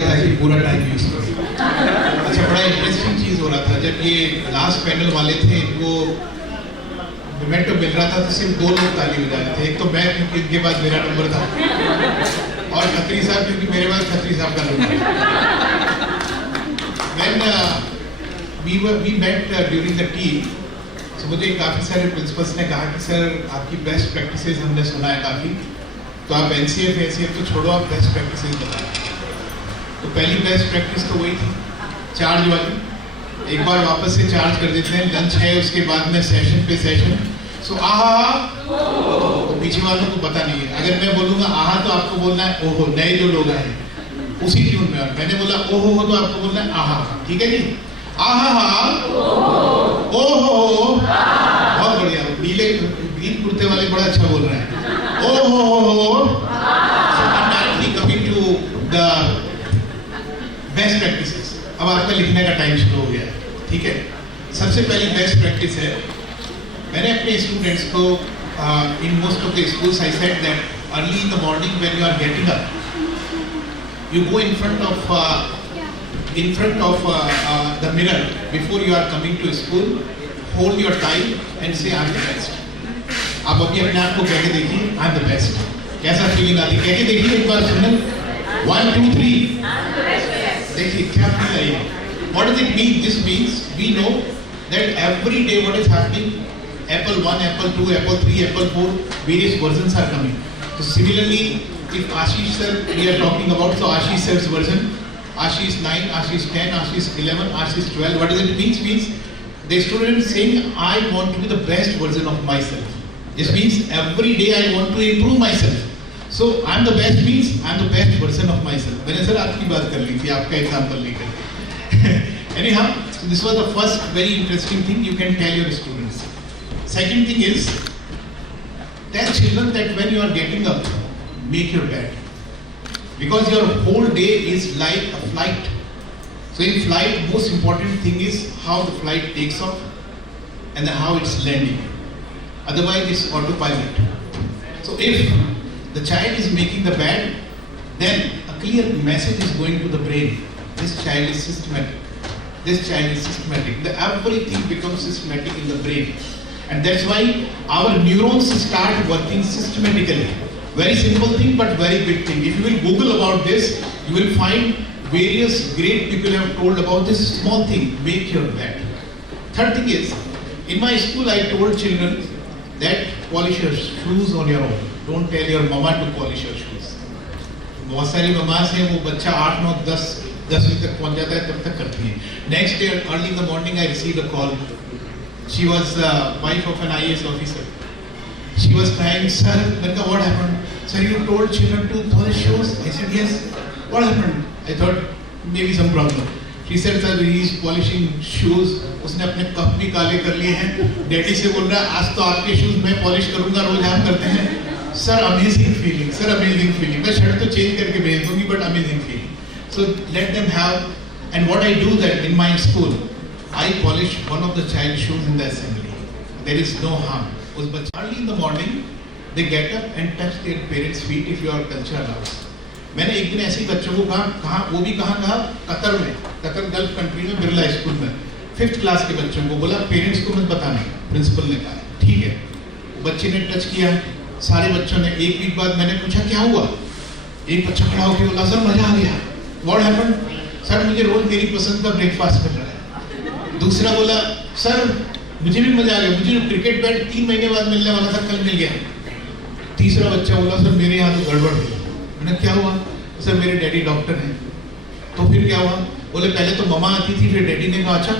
पूरा time use करो। अच्छा, बड़ा इंटरेस्टिंग चीज हो रहा था जब ये लास्ट पैनल वाले थे, वो मोमेंटो मिल रहा था तो सिर्फ दो लोग ताली बजा रहे थे। एक तो मैं, क्योंकि इनके पास मेरा नंबर था, और खत्री साहब, क्योंकि मेरे पास खत्री साहब का नंबर था। When we met during the tea, so मुझे काफ़ी सारे प्रिंसिपल्स ने कहा कि सर आपकी बेस्ट प्रैक्टिसेस हमने सुना है काफ़ी, तो आप एनसीएफ तो छोड़ो, आप बेस्ट प्रैक्टिसेस बताएं। तो पहली बेस्ट प्रैक्टिस तो वही थी, चार्ज वाली। एक बार वापस से चार्ज कर देते हैं, लंच है उसके बाद में सेशन पे सेशन। सो आहा, तो पीछे वालों को पता नहीं है। अगर मैं बोलूँगा आहा तो आपको बोलना है ओहो, नए जो लोग आए उसी ट्यून में। और मैंने बोला ओहो हो तो आपको बोलना है आहा। ठीक है जी, आहा हा, ओहो, बहुत बढ़िया। नीले ग्रीन कुर्ते वाले बड़ा अच्छा बोल रहे हैं, ओहो। Coming to the best practices. अब आपका लिखने का टाइम शुरू हो गया है, ठीक है। सबसे पहली बेस्ट प्रैक्टिस है, मैंने अपने स्टूडेंट्स को in most of the schools I said that early in the morning when you are getting up, you go in front of the mirror before you are coming to school, hold your tie and say I'm the best। आप अभी अपने आप को कह के देखिए I'm the best। कैसा feeling आती है, कह के देखिए एक बार, सुनो 1 2 3, देखिए क्या फील आई है। What does it mean? This means we know that every day what is happening, Apple 1, Apple 2, Apple 3, Apple 4, various versions are coming। So similarly, if Ashish sir we are talking about, so Ashish sir's version, Ashish 9, Ashish 10, Ashish 11, Ashish 12, what does it mean? Means the student saying I want to be the best version of myself. This means every day I want to improve myself. So I'm the best means I'm the best version of myself। मैंने sir आपकी बात कर ली थी, आपका example लेकर। Anyhow, so this was the first very interesting thing you can tell your students। Second thing is, tell children that when you are getting up, make your bed, because your whole day is like a flight। So in flight, most important thing is how the flight takes off and then how it's landing, otherwise it's autopilot। So if the child is making the bed, then a clear message is going to the brain, this child is systematic, this child is systematic, the everything becomes systematic in the brain, and that's why our neurons start working systematically। Very simple thing but very big thing। If you will Google about this, you will find various great people have told about this small thing, make your bed। Third thing is, in my school I told children that polish your shoes on your own, don't tell your mama to polish your shoes। बहुत सारी Mama's हैं, वो बच्चा 8 9 10वीं तक पहुंच जाता है तब तक करती हैं। Next day early in the morning I received a call, she was wife of an IAS officer। She was crying, sir, what happened? Sir, you told children to polish shoes? I said, yes. What happened? I thought maybe some problem। She said, sir, he is polishing shoes। उसने अपने cup भी काले कर लिए हैं। Daddy से बोल रहा है, आज तो आपके शूज मैं पॉलिश करूंगा, रोज हम करते हैं। Sir amazing feeling, sir amazing feeling. मैं शर्ट तो चेंज करके भेज दूंगी, but amazing feeling. So let them have, and what I do that in my school, I polish one of the child shoes in the assembly। There is no harm। उस बच्चे early in the morning they get up and touch their parents' feet if your culture allows। मैंने एक दिन ऐसे ही बच्चों को कहा, वो भी कहा कतर में, कतर गल्फ कंट्री में, बिरला स्कूल में 5th क्लास के बच्चों को बोला पेरेंट्स को मत बताना। प्रिंसिपल ने कहा ठीक है। बच्चे ने टच किया, सारे बच्चों ने। एक वीक बाद मैंने पूछा क्या हुआ, एक बच्चा खड़ा होकर बोला सर मजा आ गया। What happened? सर मुझे रोज मेरी पसंद का ब्रेकफास्ट मिल रहा है। दूसरा बोला सर मुझे भी मजा आ गया, मुझे जो क्रिकेट बैट 3 महीने बाद मिलने वाला था कल मिल गया। तीसरा बच्चा बोला सर मेरे यहाँ तो गड़बड़ हुई। मैंने क्या हुआ? सर मेरे डैडी डॉक्टर हैं। तो फिर क्या हुआ? बोले पहले तो मम्मा आती थी, फिर डैडी ने कहा अच्छा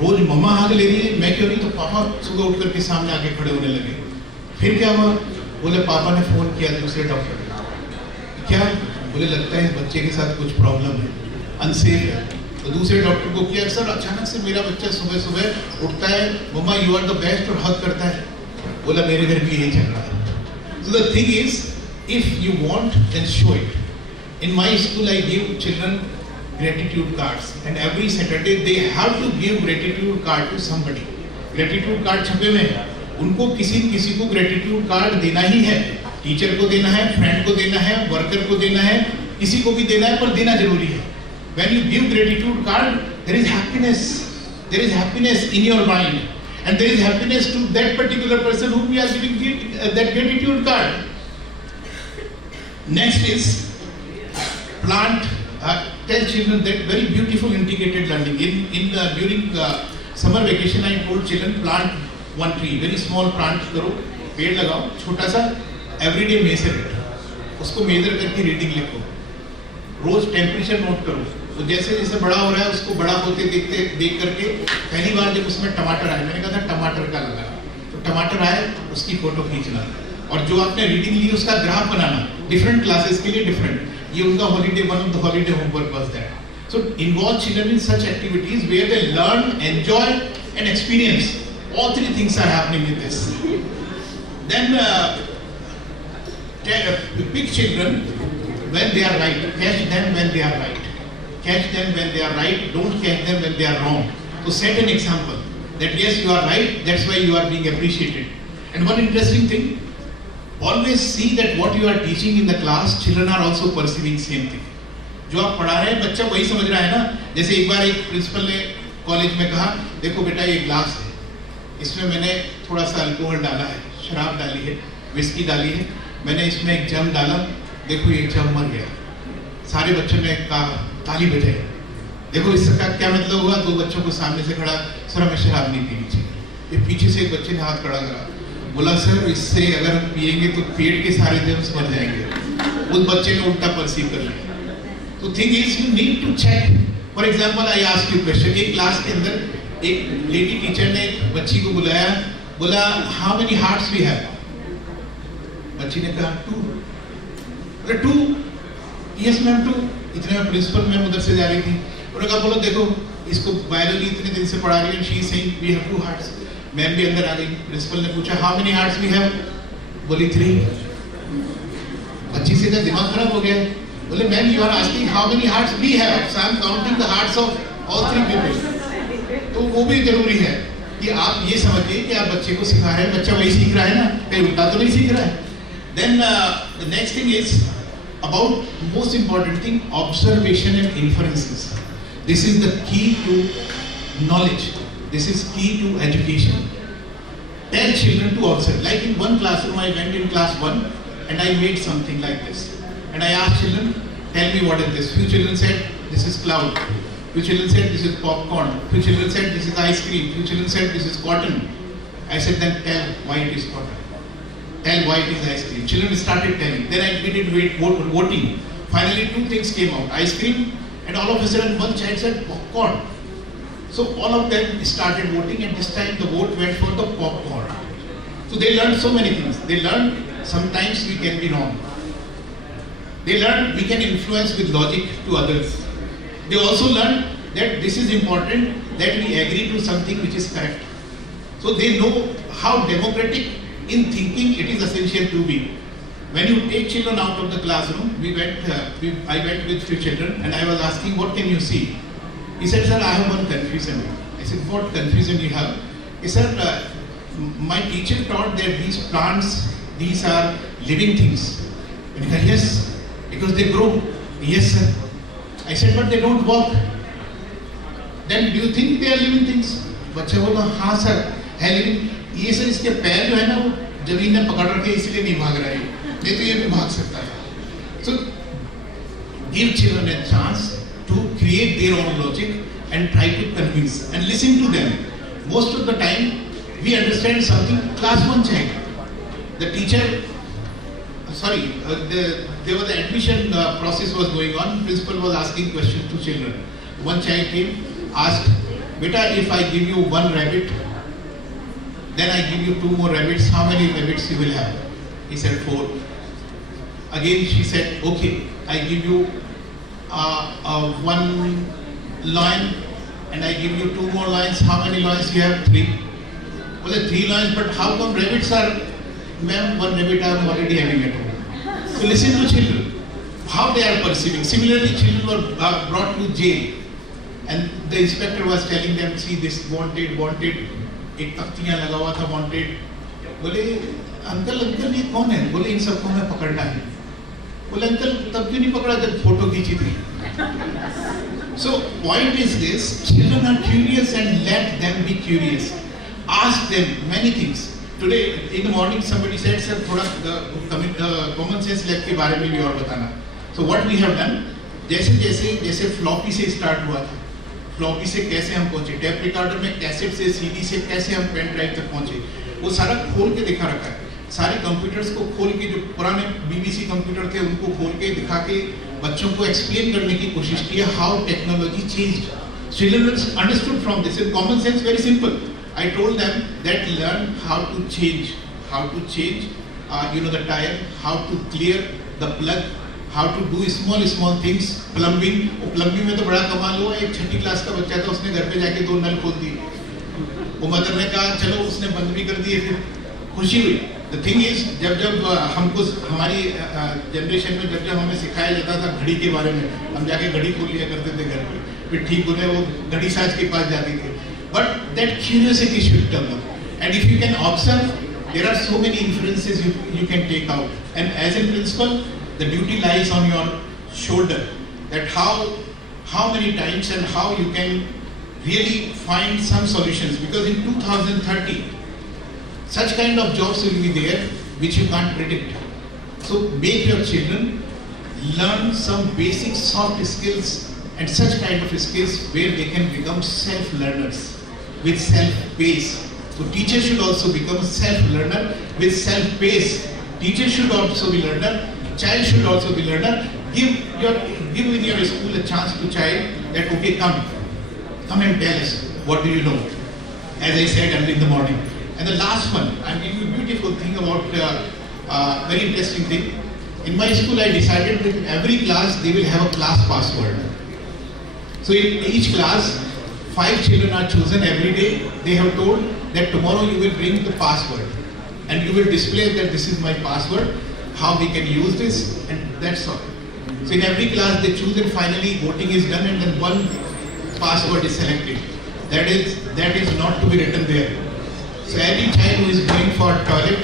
रोज मम्मा आगे ले रही है, मैं क्यों नहीं? तो पापा सुबह उठ करके सामने आके खड़े होने लगे। फिर क्या हुआ? बोले पापा ने फोन किया दूसरे डॉक्टर को। क्या? बोले लगता है इस बच्चे के साथ कुछ प्रॉब्लम है, अनसेफ है। तो दूसरे डॉक्टर को किया, सर अचानक से मेरा बच्चा सुबह सुबह उठता है, मम्मा यू आर द बेस्ट, और हग करता है। बोला मेरे घर भी यही चल रहा है। So the thing is, if you want, then show it। In my school, I give children gratitude cards, and every Saturday they have to give gratitude card to somebody। Gratitude card छपे में है, उनको किसी को gratitude card देना ही है। Teacher को देना है, फ्रेंड को देना है, वर्कर को देना है, किसी को भी देना है, पर देना जरूरी है। when you give gratitude card, there is happiness. There is happiness in your mind, and there is happiness to that particular person whom we are giving that gratitude card. Next is plant. Tell children that very beautiful integrated learning. During summer vacation, I told children plant one tree, very small plant करो, पेड़ लगाओ, छोटा सा, everyday measure it. उसको major करके reading लिखो, रोज temperature note करो. तो जैसे जैसे बड़ा हो रहा है उसको बड़ा होते देख करके पहली बार जब उसमें टमाटर आया, मैंने कहा था टमाटर का लगा, तो टमाटर आया उसकी फोटो खींचना, और जो आपने रीडिंग ली उसका ग्राफ बनाना. डिफरेंट क्लासेस के लिए डिफरेंट. ये उनका holiday, one of the holiday homework was that. So involve children in such activities where they learn, enjoy and experience. All three things are happening in this. Then pick children when they are right. Catch them when they are right. Catch them when they are right. Don't catch them when they are wrong. So set an example that yes, you are right. That's why you are being appreciated. And one interesting thing, always see that what you are teaching in the class, children are also perceiving same thing. जो आप पढ़ा रहे हैं बच्चा वही समझ रहा है ना. जैसे एक बार एक प्रिंसिपल ने कॉलेज में कहा, देखो बेटा ये ग्लास है, इसमें मैंने थोड़ा सा अल्कोहल डाला है, शराब डाली है, विस्की डाली है, मैंने इसमें एक जम डाला, देखो ये जम मर गया. सारे बच्चों ने कहा, ताली बजाई. देखो इसका क्या मतलब हुआ. दो बच्चों को सामने से खड़ा, सर हमें शराब नहीं पीनी चाहिए. ये पीछे से एक बच्चे ने हाथ खड़ा करा, बोला सर इससे अगर हम पिएंगे तो पेट के सारे जर्म्स मर जाएंगे. उस बच्चे ने उल्टा परसीव कर लिया. तो thing is you need to check. For example I ask you question. एक क्लास के अंदर एक लेडी टीचर ने एक बच्ची को बुलाया, बोला how many hearts we have. बच्ची ने कहा 2. बोला 2? Yes ma'am 2. इतने में प्रिंसिपल मैम उधर से जा रही थी. उन्होंने कहा बोलो देखो इसको बायोलॉजी इतने दिन से पढ़ा रही है, she is saying we have 2 hearts. Ma'am भी अंदर आ गई. प्रिंसिपल ने पूछा how many hearts we have. बोली 3. बच्ची से का दिमाग खराब हो गया. बोले ma'am you are asking how many hearts we have, so I am counting the hearts of all 3 people. तो वो भी जरूरी है कि आप ये समझिए कि आप बच्चे को सिखा रहे हैं, बच्चा वही सीख रहा है ना, कहीं उल्टा तो नहीं सीख रहा है. Then the next thing is about most important thing, observation and inferences. This is the key to knowledge. This is key to education. Tell children to observe. Like in one classroom, I went in class 1 and I made something like this. And I asked children, tell me what is this. Few children said, this is cloud. Few children said, this is popcorn. Few children said, this is ice cream. Few children said, this is cotton. I said, then tell why it is cotton. Tell why it is ice cream. Children started telling. Then we did voting. Finally, 2 things came out. Ice cream, and all of a sudden one child said popcorn. So all of them started voting, and this time the vote went for the popcorn. So they learned so many things. They learned sometimes we can be wrong. They learned we can influence with logic to others. They also learned that this is important, that we agree to something which is correct. So they know how democratic in thinking it is essential to be. When you take children out of the classroom, I went with few children and I was asking, what can you see? He said, sir, I have one confusion. I said, what confusion you have? He said, my teacher taught that these plants, these are living things. And I said, yes, because they grow. Yes, sir. I said, but they don't walk. Then do you think they are living things? बच्चा बोला, हाँ sir, है living. ये sir इसके पैर जो है ना वो जमीन में पकड़ रखे इसलिए नहीं भाग रहा है. नहीं तो ये भी भाग सकता है. So give children a chance to create their own logic and try to convince and listen to them. Most of the time we understand something. Class 1 child, the teacher, there was the admission process was going on. Principal was asking questions to children. One child came, asked, beta, if I give you 1 rabbit, then I give you 2 more rabbits, how many rabbits you will have? He said 4. Again she said, okay, I give you 1 lion and I give you 2 more lions, how many lions you have? 3. Well, 3 lions, but how come rabbits are, ma'am, 1 rabbit I am already having at home. So listen to children, how they are perceiving. Similarly, children were brought to jail and the inspector was telling them, see this wanted, एक तख्तियां लगा हुआ था wanted. बोले uncle ये कौन है? बोले इन सबको हमें पकड़ना है. बोले अंकल तब क्यों नहीं पकड़ा जब फोटो खींची थी? So point is this, children are curious and let them be curious. Ask them many things. Today in the morning somebody said, sir थोड़ा common sense lab के बारे में भी और बताना. So what we have done, जैसे floppy से start हुआ था, फ्लॉपी से कैसे हम पहुंचे, टेप रिकॉर्डर में कैसेट से सीडी से कैसे हम पेन ड्राइव तक पहुंचे, वो सारा खोल के दिखा रखा है. सारे कंप्यूटर्स को खोल के, जो पुराने बीबीसी कंप्यूटर थे उनको खोल के दिखा के बच्चों को एक्सप्लेन करने की कोशिश की है how technology changed. Children understood from this. In common sense, very simple. I told them that learn how to change the tire, how to clear the plug, how to do small things. Plumbing में तो बड़ा कमाल हुआ. एक 6ठी class का बच्चा था, उसने घर पे जाके 2 नल खोल दिए. वो मदर ने कहा चलो, उसने बंद भी कर दिए, फिर खुशी हुई. The thing is, जब हमको हमारी जनरेशन में जब हमें सिखाया जाता था घड़ी के बारे में, हम जाके घड़ी खोल लिया करते थे घर पे, फिर ठीक होने वो घड़ी साज के पास जाती थी. But that curiosity should develop, and if you can observe, there are so many inferences you can take out. And as a principal, the duty lies on your shoulder, that how many times and how you can really find some solutions, because in 2030 such kind of jobs will be there which you can't predict. So make your children learn some basic soft skills and such kind of skills where they can become self-learners with self-pace. So teachers should also become self-learner with self-pace. Teachers should also be learner. Child should also be learner. Give in your school a chance to child that okay, come and tell us what do you know. As I said early in the morning. And the last one, I'm giving you a beautiful thing about very interesting thing. In my school, I decided that in every class they will have a class password. So in each class, 5 children are chosen every day. They have told that tomorrow you will bring the password and you will display that this is my password, how we can use this, and that's all. So in every class they choose, and finally voting is done, and then one password is selected. That is not to be written there. So every child who is going for toilet,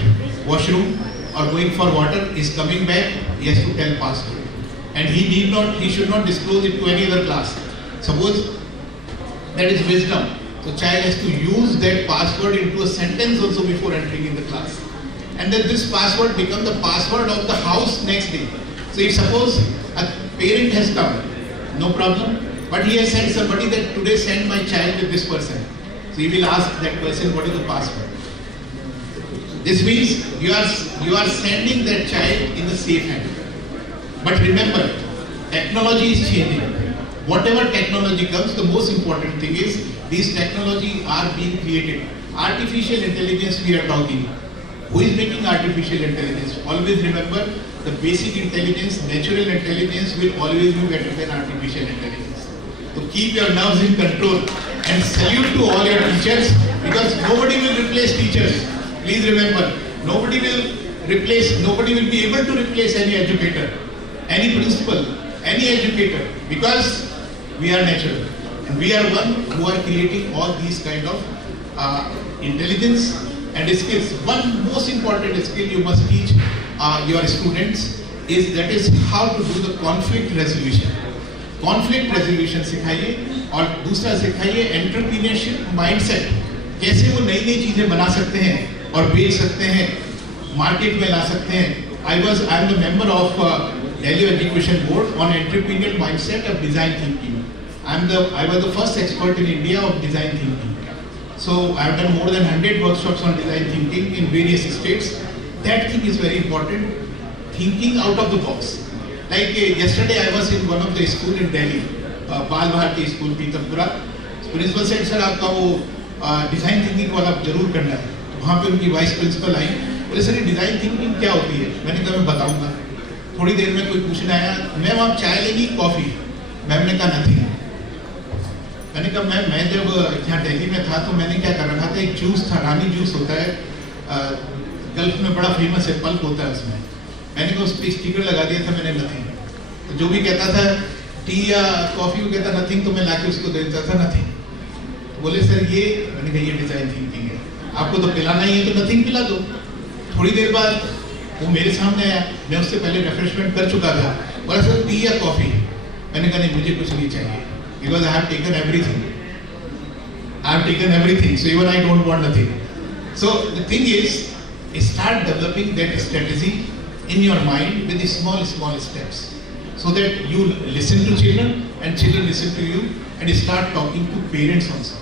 washroom, or going for water is coming back, he has to tell password. And he should not disclose it to any other class. Suppose that is wisdom. So child has to use that password into a sentence also before entering in the class. And then this password becomes the password of the house next day. So if suppose a parent has come, no problem, but he has sent somebody that today send my child with this person. So he will ask that person what is the password. This means you are sending that child in the safe hand. But remember, technology is changing. Whatever technology comes, the most important thing is these technology are being created. Artificial intelligence we are talking. Who is making artificial intelligence? Always remember, the basic intelligence, natural intelligence will always be better than artificial intelligence. So keep your nerves in control. And salute to all your teachers, because nobody will replace teachers. Please remember, nobody will be able to replace any educator, any principal, any educator, because we are natural. And we are one who are creating all these kind of intelligence and skills. One most important skill you must teach your students is how to do the conflict resolution. Conflict resolution सिखाइए, और दूसरा सिखाइए entrepreneurship mindset, कैसे वो नई नई चीजें बना सकते हैं और बेच सकते हैं, मार्केट में ला सकते हैं. I am the member of Delhi Education Board on entrepreneurial mindset of design thinking. I was the first expert in India of design thinking. So I have done more than 100 workshops on design thinking in various states. That thing is very important. Thinking out of the box. Like yesterday I was in one of the school in Delhi, Bal Bharati school Pitampura. Principal said sir आपका वो design thinking वाला जरूर करना है. वहाँ पे उनकी vice principal आई, बोले सर ये डिजाइन थिंकिंग क्या होती है? मैंने कहा मैं बताऊंगा. थोड़ी देर में कोई पूछने आया, मैम आप चाय लेगी कॉफी? मैम ने कहा नथिंग. मैंने कहा मैम मैं जब यहाँ दिल्ली में था तो मैंने क्या कर रखा था, एक जूस था, रानी जूस होता है, गल्फ में बड़ा फेमस है, पल्प होता है उसमें. मैंने कहा उस पर स्टिकर लगा दिया था मैंने नथिंग. तो जो भी कहता था टी या कॉफी को कहता नथिंग, तो मैं लाके उसको दे देता था नथिंग. बोले सर ये, मैंने कहा ये डिजाइन थिंकिंग है, आपको तो पिलाना ही है तो नथिंग पिला दो. थोड़ी देर बाद वो मेरे सामने आया, मैं उससे पहले रिफ्रेशमेंट कर चुका था, बोला सर टी या कॉफी? मैंने कहा नहीं मुझे कुछ नहीं चाहिए. because I have taken everything. I have taken everything, so even I don't want nothing. So the thing is, start developing that strategy in your mind with the small steps, so that you listen to children and children listen to you, and start talking to parents also.